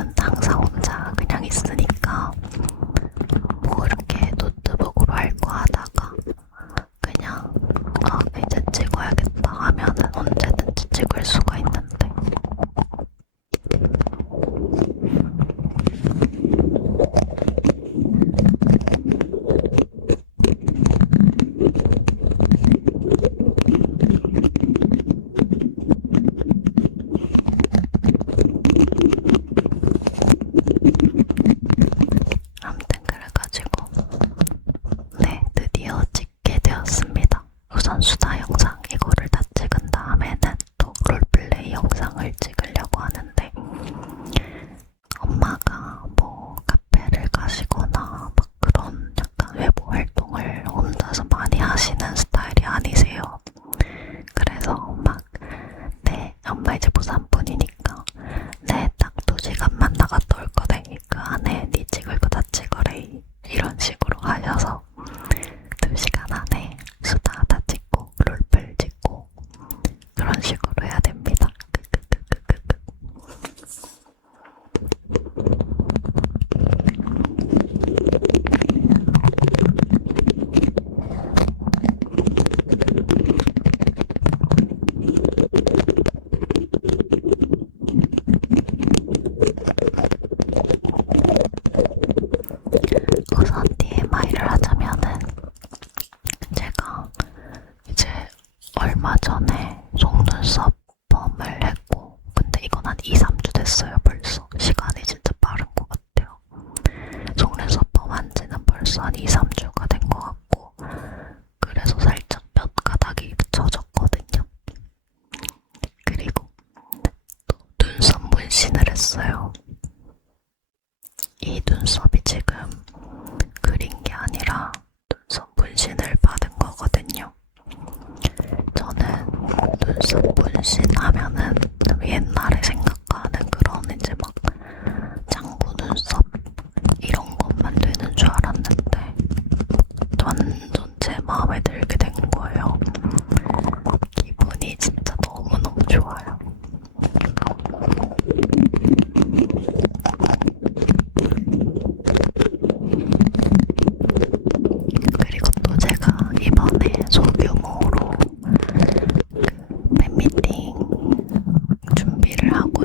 저는 항상 혼자 그냥 있으니까 뭐 이렇게 노트북으로 할 거 하다가 그냥 이제 찍어야겠다 하면은 언제든지 찍을 수가 있는데 아무튼 그래가지고 네, 드디어 찍게 되었습니다. 우선 수다 영상 이거를 다 찍은 다음에는 또 롤플레이 영상을 찍으려고 하는데 엄마가 뭐 카페를 가시거나 막 그런 약간 외부 활동을 혼자서 많이 하시는 스타일이 아니세요. 그래서 막 네, 엄마 이제 부산분이니까 네, 딱 2시간만 나갔다 올 거래. 그 안에 네 찍을 거 다 찍으래. 이런 식으로 하셔서 2시간 안에 수다 다 찍고 롤플 찍고 그런 식으로 해야 됩니다. 우선 TMI를 하자면은 제가 이제 얼마 전에 속눈썹펌을 했고 근데 이건 한 2~3주 됐어요 벌써. 시간이 진짜 빠른 것 같아요. 속눈썹펌 한 지는 벌써 한 2~3주가 된 것 같고 그래서 살짝 뼈가닥이 젖었거든요. 그리고 또 눈썹 문신을 했어요. 이 눈썹이 지금 그린 게 아니라 눈썹 문신을 받은 거거든요. 저는 눈썹 문신 하면은 옛날에 생각하는 그런 이제 막 장부 눈썹 이런 것만 되는 줄 알았는데 완전 제 마음에 들게 된 거예요. 기분이 진짜 너무너무 좋아요. 그리고 또 제가 이번에 소규모로 그 팬미팅 준비를 하고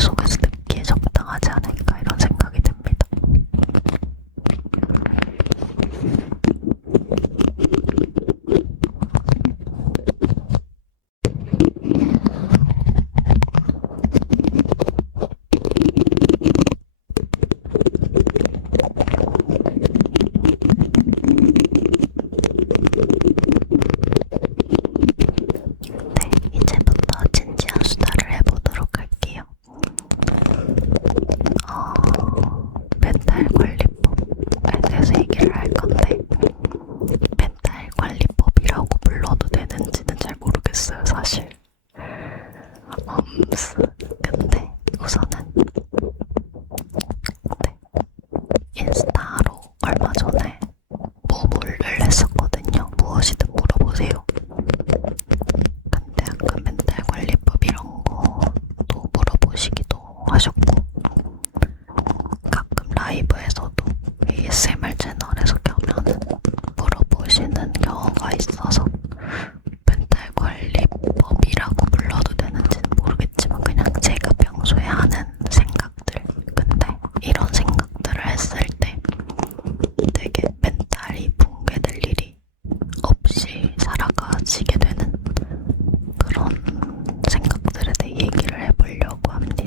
속에서 듣기에 적당하지 않을까 이런 생각이 듭니다. 네, 이제부터 진지한 수다를 해보도록 할게요. 멘탈 관리법에 대해서 얘기를 할 건데, 멘탈 관리법이라고 불러도 되는지는 잘 모르겠어요, 사실. 근데 우선은 네, 인스타로 얼마 전에 모물을 했었거든요. 무엇이든 물어보세요. 근데 약간 멘탈 관리법 이런 거도 물어보시기도 하셨고, 가끔 라이브에서도 ASMR 채널에서 켜면은 물어보시는 경우가 있어서 멘탈 관리법이라고 불러도 되는지는 모르겠지만 그냥 제가 평소에 하는 생각들. 근데 이런 생각들을 했을 때 되게 멘탈이 붕괴될 일이 없이 살아가지게 되는 그런 생각들에 대해 얘기를 해보려고 합니다.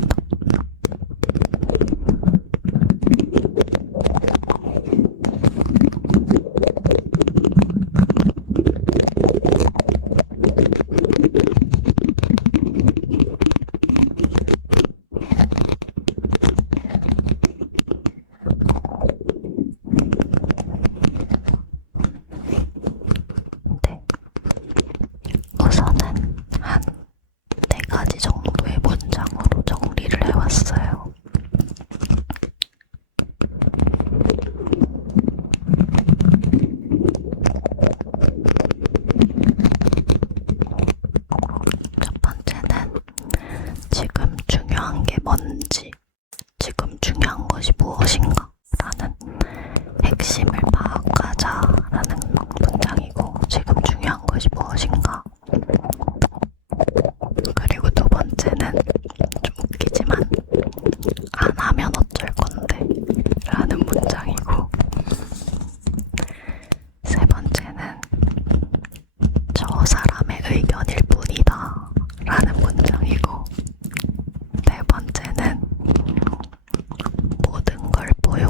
네. 우선은 한 4가지 정도의 문장으로 정리를 해왔어요. 첫 번째는 지금 중요한 게 뭔지, 지금 중요한 것이 무엇인가 라는 핵심을 파악하자라는 문장이고, 지금 중요한 것이 무엇인가. 그리고 두 번째는 좀 웃기지만 안 하면 어쩔 건데 라는 문장이고, 세 번째는 저 사람의 의견일 뿐이다 라는 문장이고, 네 번째는 모든 걸 보여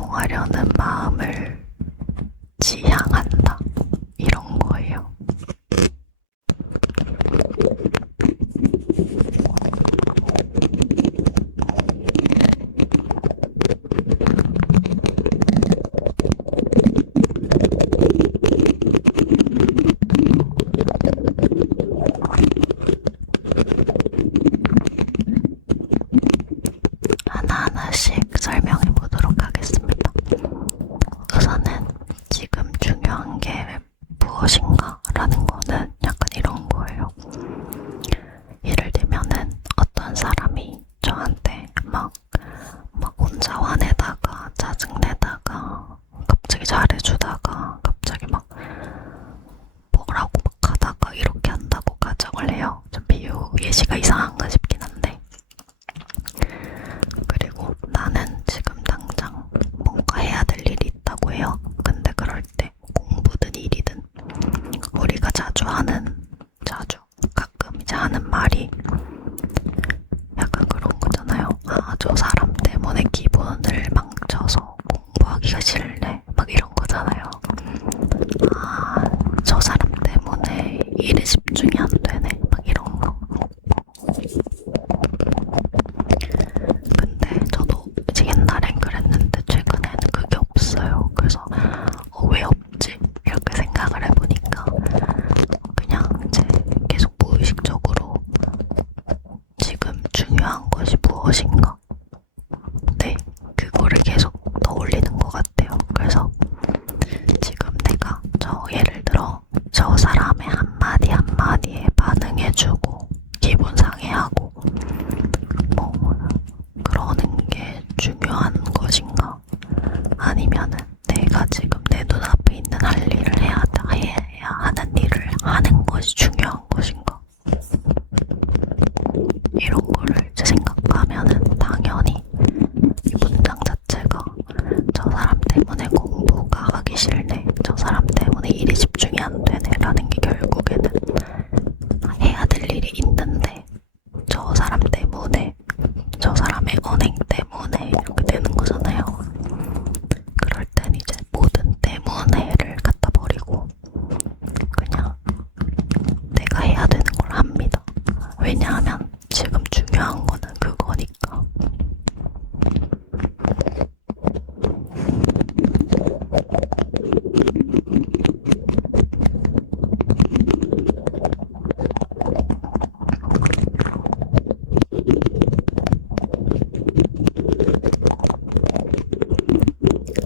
이렇게 되는 거잖아요. 그럴 땐 이제 모든 때문에를 갖다 버리고 그냥 내가 해야 되는 걸 합니다. 왜냐하면 지금 중요한 거는 그거니까.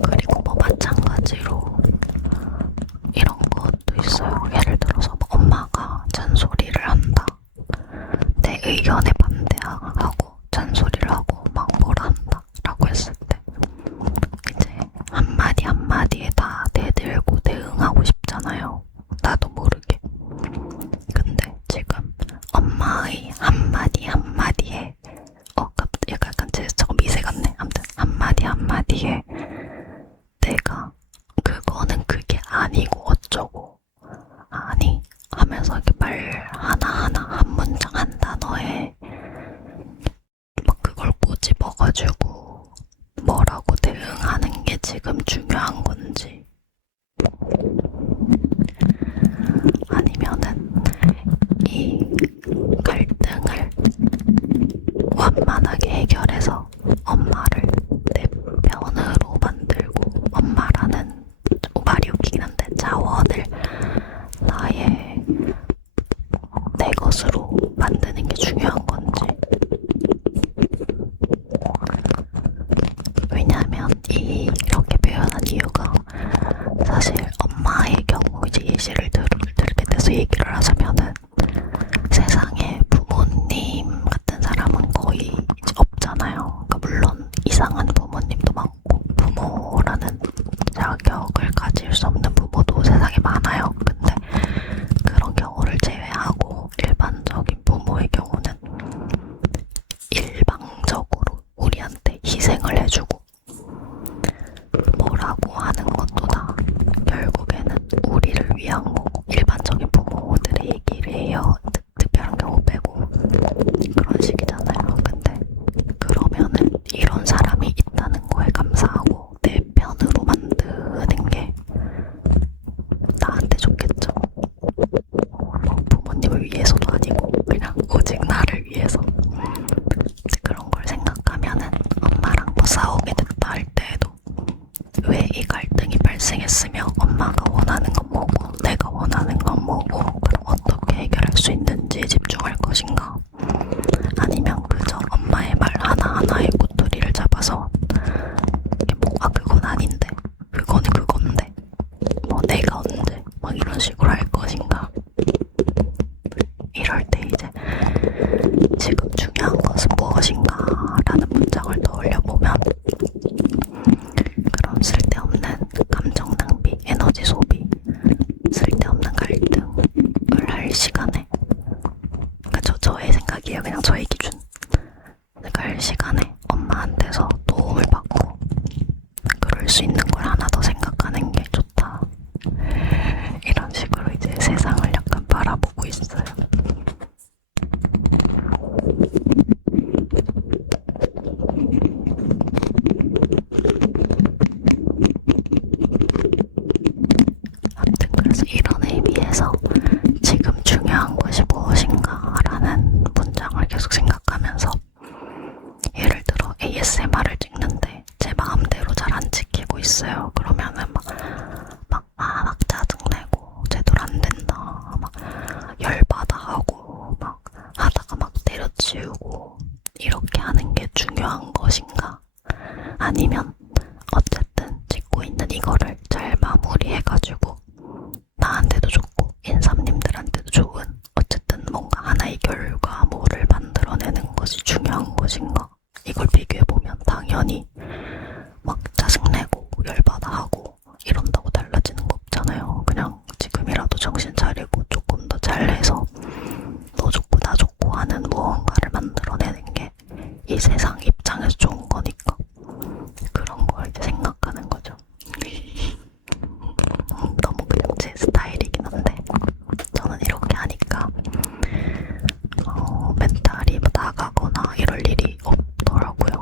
그리고 뭐 마찬가지로 이런 것도 있어요. 예를 들어서 뭐 엄마가 잔소리를 한다. 내 의견에 반대하고 잔소리를 하고 막 뭐라 한다 라고 했을 때 이제 한마디 한마디에 다 대들고 대응하고 싶잖아요. 나도 모르게. 근데 지금 엄마의 한마디 한마디에 약간 제스처가 미세 같네. 아무튼 한마디 한마디에 내가 그거는 그게 아니고 어쩌고 아니 하면서 이렇게 말 하나하나 한 문장 한 단어에 막 그걸 꼬집어가지고 뭐라고 대응하는 게 지금 중요한 건지 아니면은 이 갈등을 완만하게 해결해서 엄마를 내 편으로 만들고 엄마라는 말이 웃기긴 한데 자원을 나의 내 것으로 만드는 게 중요한 건지. 왜냐하면 이렇게 표현한 이유가 사실 엄마의 경우 이제 예시를 들게 돼서 얘기를 하자면은 세상에 부모님 같은 사람은 거의 이제 없잖아요. 그러니까 물론 이상한 부모님도 많고 부모라는 자격을 가질 수 없는 부모도 세상에 많아요. 근데 그런 경우를 제외하고 일반적인 부모의 경우는 일방적으로 우리한테 희생을 해주고 뭐라고 하는 것도 다 결국에는 우리를 위한 거고 일반적인 부모들의 얘기를 해요. 특별한 경우 빼고 그런 식이잖아요. 근데 그러면은 이런 사람이 있다는 거에 감사하고 내 편으로 만드는 게 나한테 좋겠죠. 뭐 부모님을 위해서도 아니고 그냥 오직 나를 위해서. 그런 걸 생각하면은 엄마랑 뭐 싸우게 됐다 할 때에도 왜 이 갈등이 발생했으며 엄마가 원하는 건 뭐고 내가 원하는 건 뭐고 그럼 어떻게 해결할 수 있는지에 집중할 것인가 아니면 그저 엄마의 말 하나하나에 꼬투리를 잡아서 이렇게 뭐 그건 아닌데 그거는 그건데 뭐 내가 언제 막 이런 식으로 할 것인가. 이럴 때 이제 지금 중요한 것은 무엇인가 라는 문장을 떠올려보면 그런 쓸데없는 감정 낭비, 에너지 소비, 쓸데없는 갈등을 할 시간에 그러니까 저의 생각이에요. 그냥 저의 기준. 갈 시간에 엄마한테서 도움을 받고 그럴 수 있는 걸 하나 더 생각하는 게 좋다. 이런 식으로 이제 세상을 약간 바라보고 있어요. 아무튼 그래서 이런 의미에서 지금 중요한 것이 무엇인가 라는 문장을 계속 생각하면서 예를 들어 ASMR을 찍는데 제 마음대로 잘 안 찍히고 있어요. 그러면은 막 짜증내고 제대로 안 된다 막 열받아 하고 막 하다가 막 때려치우고 이렇게 하는 게 중요한 것인가 아니면 어쨌든 찍고 있는 이거를 잘 마무리해가지고 나한테도 좋고 인삼님들한테도 좋은 어쨌든 뭔가 하나의 결과물을 만들어내는 것이 중요한 것인가. 이걸 비교해보면 당연히 막 짜증내고 열받아하고 이런다고 달라지는 거 없잖아요. 그냥 지금이라도 정신 차리고 조금 더 잘해서 너 좋고 나 좋고 하는 무언가를 만들어내는 게 이 세상 입장에서 좋은 거니까 그런 걸 이제 생각하는 거죠. 너무 그냥 제 스타일이긴 한데 저는 이렇게 하니까 멘탈이 뭐 나가거나 이럴 일이 없더라고요.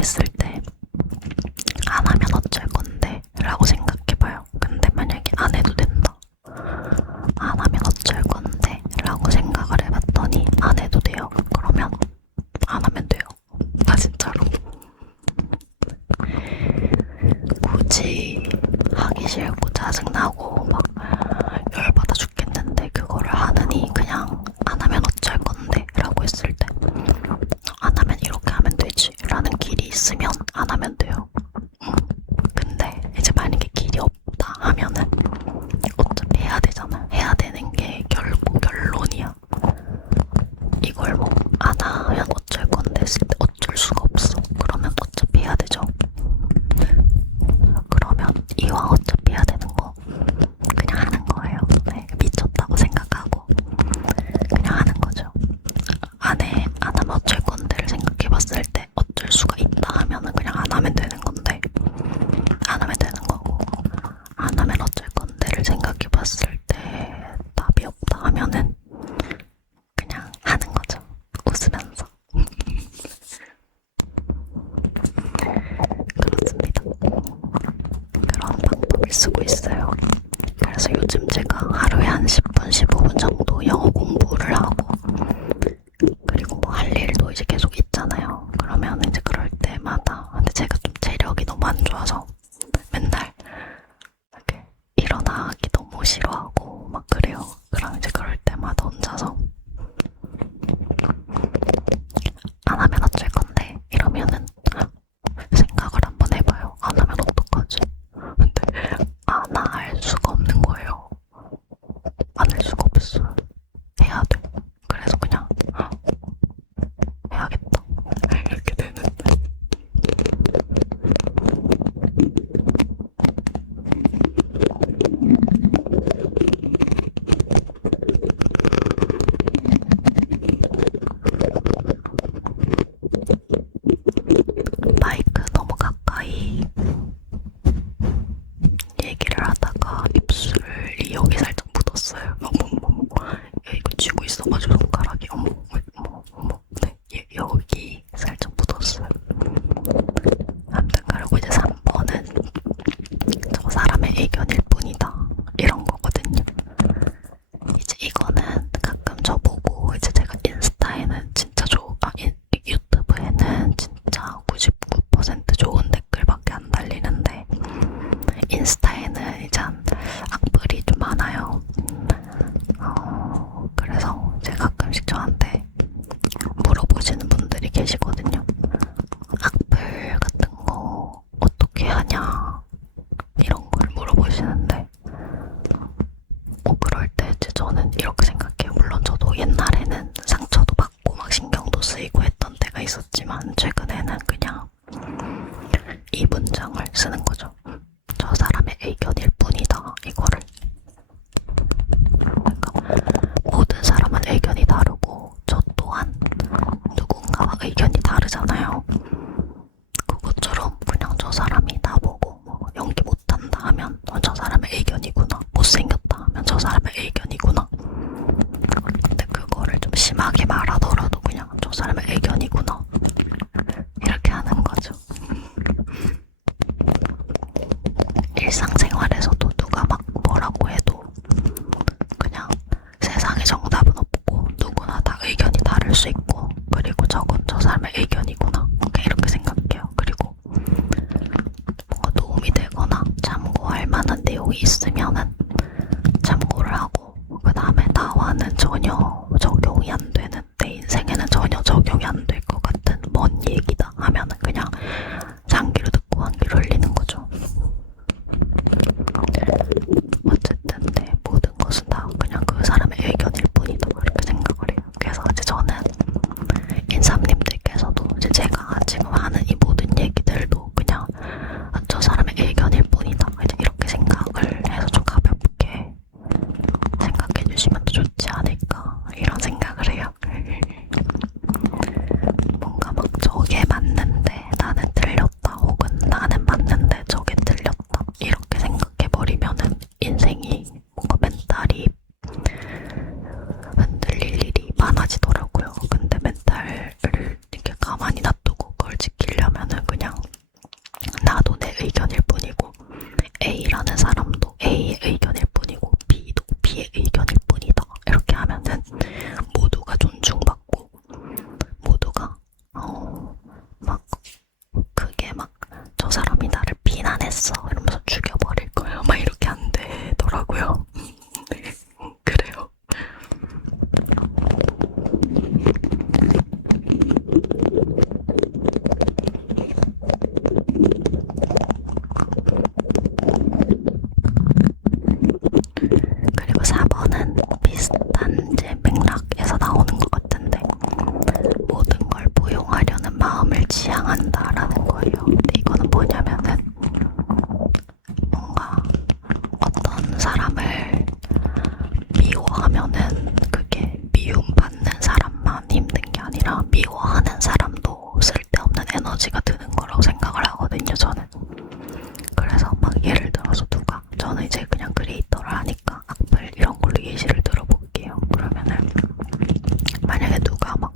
했을 때 안 하면 어쩔 건데 라고 생각해봐요. 근데 만약에 안 해도 된다. 안 하면 어쩔 건데 라고 생각을 해봤더니 안 해도 돼요. 그러면 안 하면 돼요. 아 진짜로. 굳이 하기 싫고 짜증나고 막 열받아 죽겠는데 그거를 하느니 그냥 안 하면 어쩔 건데 라고 했을 때 안 하면 이렇게 하면 되지 라는 길이 있으면 안 하면 돼요. 근데 이제 만약에 길이 없다 하면은 어차피 해야 되잖아. 해야 되는 게 결국 결론이야. 이걸 뭐 안 하면 어쩔 건데 했을 때 어쩔 수가 없어. 그러면 어차피 해야 되죠. 그러면 이왕 어차피 해야 되는 거 그냥 하는 거예요. 네, 미쳤다고 생각하고 그냥 하는 거죠. 안 하면 어쩔 건데를 생각해봤을 때 어쩔 수가 있다 하면은 그냥 안 하면 되는 건데 안 하면 되는 거고 안 하면 어쩔 건데를 생각해봤을 때 답이 없다 하면은 그냥 하는 거죠. 웃으면서. 그렇습니다. 그런 방법을 쓰고 있어요. 그래서 요즘 제가 하루에 한 10분, 15분 정도 영어 공부를 하고 그리고 뭐 할 일도 이제 계속 있잖아요. 그러면 이제 그럴 때마다 근데 제가 좀 체력이 너무 안 좋아서 맨날 이렇게 일어나기 너무 싫어하고 막 그래요. 그럼 이제 그럴 때마다 혼자서 안 하면 어쩔 건데 이러면은 생각을 한번 해봐요. 안 하면 어떡하지? 근데 안 할 수가 없는 거예요. 안 할 수가 없어요. 해야 돼. 그래서 그냥 해야겠다. 이렇게 되는데. 마이크 너무 가까이 얘기를 하다가 입술이 여기 살짝 묻었어요. 어머. 이거 쥐고 있어가지고 손가락이 어머. 네, 여기 살짝 묻었어요. 아무튼 그리고 이제 3번은 저 사람의 의견일 뿐이다 이런 거거든요. 이제 이거는 가끔 저보고 이제 제가 인스타에는 진짜 유튜브에는 진짜 99% 좋은 댓글밖에 안 달리는데 인스타에는 이제 악플이 좀 많아요. 그래서 제가 가끔씩 저한테 물어보시는 분들이 계시거든요. 악플 같은 거 어떻게 하냐 이런 걸 물어보시는데 그럴 때 이제 저는 이렇게 생각해요. 물론 저도 옛날에는 상처도 받고 막 신경도 쓰이고 했던 때가 있었지만 최근에는 그냥 이 문장을 쓰는 거죠. 저 사람의 의견일 뿐이다. 이거를. 그러니까 모든 사람은 의견이 다르고 저 또한 누군가와 의견이 다르잖아요. 그것처럼 그냥 저 사람이 나보고 뭐 연기 못한다 하면 저 사람의 의견이구나. 못생겼다 하면 저 사람의 의견이구나. 근데 그거를 좀 심하게 말하더라도 그냥 저 사람의 의견이구나. 이렇게 하는 거죠. 일상생활에서도 누가 막 뭐라고 해도 그냥 세상에 정답은 없고 누구나 다 의견이 다를 수 있고 그리고 저건 저 사람의 의견이구나. 이렇게 생각해요. 그리고 뭔가 도움이 되거나 참고할 만한 내용이 있으면은 참고를 하고 그 다음에 나와는 전혀 적용이 안 되는 내 인생에는 전혀 적용이 안 될 것 같은 먼 얘기다 하면은 그냥 장기로 듣고 한기로 흘리는 거죠. 어쨌든 네, 모든 것은 다 그냥 그 사람의 의견일 뿐이다 이렇게 생각을 해요. 그래서 이제 저는 인삼님들께서도 이제 제가 지금 하는 이 모든 얘기들도 그냥 저 사람의 의견일 뿐이다 이제 이렇게 생각을 해서 하는 거예요. 근데 이거는 뭐냐면은 뭔가 어떤 사람을 미워하면은 그게 미움받는 사람만 힘든 게 아니라 미워하는 사람도 쓸데없는 에너지가 드는 거라고 생각을 하거든요, 저는. 그래서 막 예를 들어서 누가, 저는 이제 그냥 크리에이터를 하니까 악플 이런 걸로 예시를 들어볼게요. 그러면은 만약에 누가 막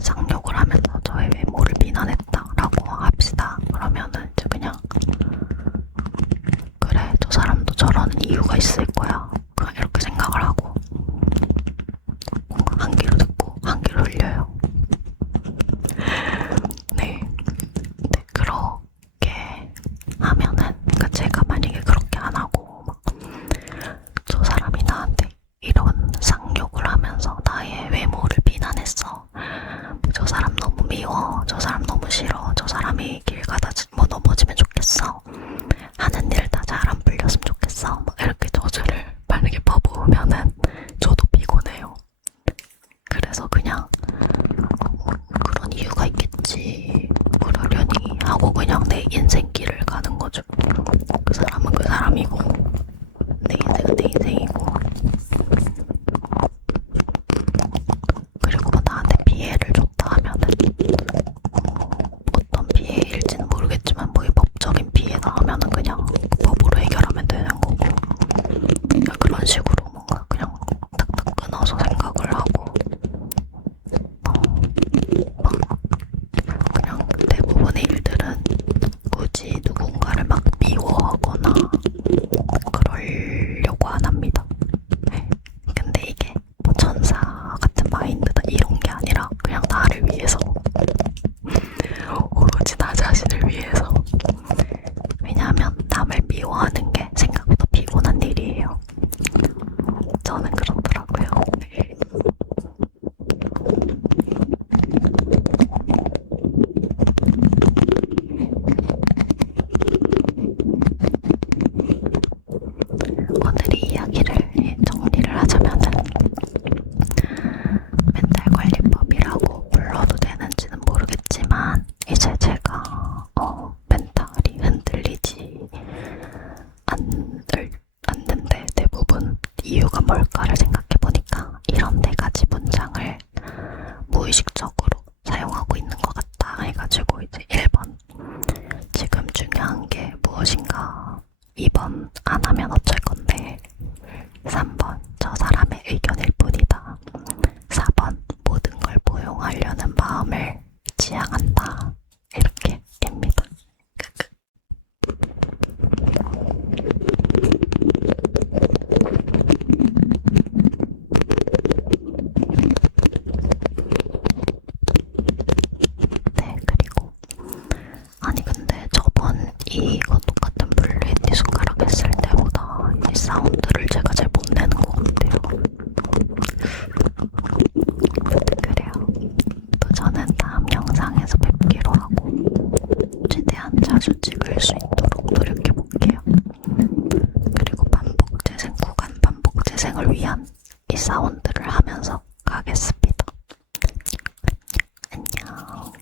쌍욕을 하면서 저의 외모를 비난했다라고 합시다. 그러면은 이제 그냥 그래, 저 사람도 저런 이유가 있을 거야. 그냥 이렇게 생각을 하고 한 귀로 듣고 한 귀로 흘려요. 네. 네, 그렇게 하면은, 그러니까 제가 만약에 그렇게 안 하고 막 저 사람이 나한테 이런 쌍욕을 하면서 나의 외모를 비난했어. 저 사람 너무 미워. 저 사람 너무 싫어. 저 사람이 길 가다 뭐 넘어지면 좋겠어. 하는 일 다 잘 안 풀렸으면 좋겠어. 막 이렇게 저주를 만약에 퍼부으면은 저도 피곤해요. 그래서 그냥 그런 이유가 있겠지. 그러려니 하고 그냥 내 인생길을 가는 거죠. 그 사람은 그 사람이고 내 인생은 내 인생이고. 그리고 뭐 나한테 피해를 줬다 하면은 어떤 피해일지는 모르겠지만 뭐 법적인 피해다 하면은 그냥 법으로 해결하면 되는 거고. 그냥 그런 식으로 뭔가 그냥 탁탁 끊어서 생각을 하고 그냥 대부분의 일들은 굳이 누군가를 막 미워하거나 그러려고 안 합니다. 네. 근데 이게 뭐 천사 같은 마인드다 이런 게 아니라 그냥 나를 위해서 오로지 나 자신을 위해서. 왜냐하면 남을 미워하는 게 생각보다 피곤한 일이에요. 저는 그렇더라고요. 네. 오늘 이 이야기를 정리를 하자면은 멘탈 관리법이라고 불러도 되는지는 모르겠지만 이제 제가 멘탈이 흔들리지 않는데 대부분 이유가 뭘까를 생각해보니까 이런 4가지 문장을 무의식적으로 사용하고 있는 것 같다 해가지고 이제 1번 지금 중요한 게 무엇인가, 2번 안 하면 어쩔 건데, 3번 저 사람의 의견일 뿐이다, 4번 모든 걸 포용하려는 마음을 지향한다. 이렇게입니다. 네, 그리고 아니 근데 저번 이거 똑같은 블루에티 숟가락 했을 때보다 이 사운드를 제가 잘 못 내는 것 같아요. 그래요. 또 저는 다음 영상에서 뵙기로 하고 최대한 자주 찍을 수 있도록 노력해볼게요. 그리고 반복 재생, 구간 반복 재생을 위한 이 사운드를 하면서 가겠습니다. 안녕.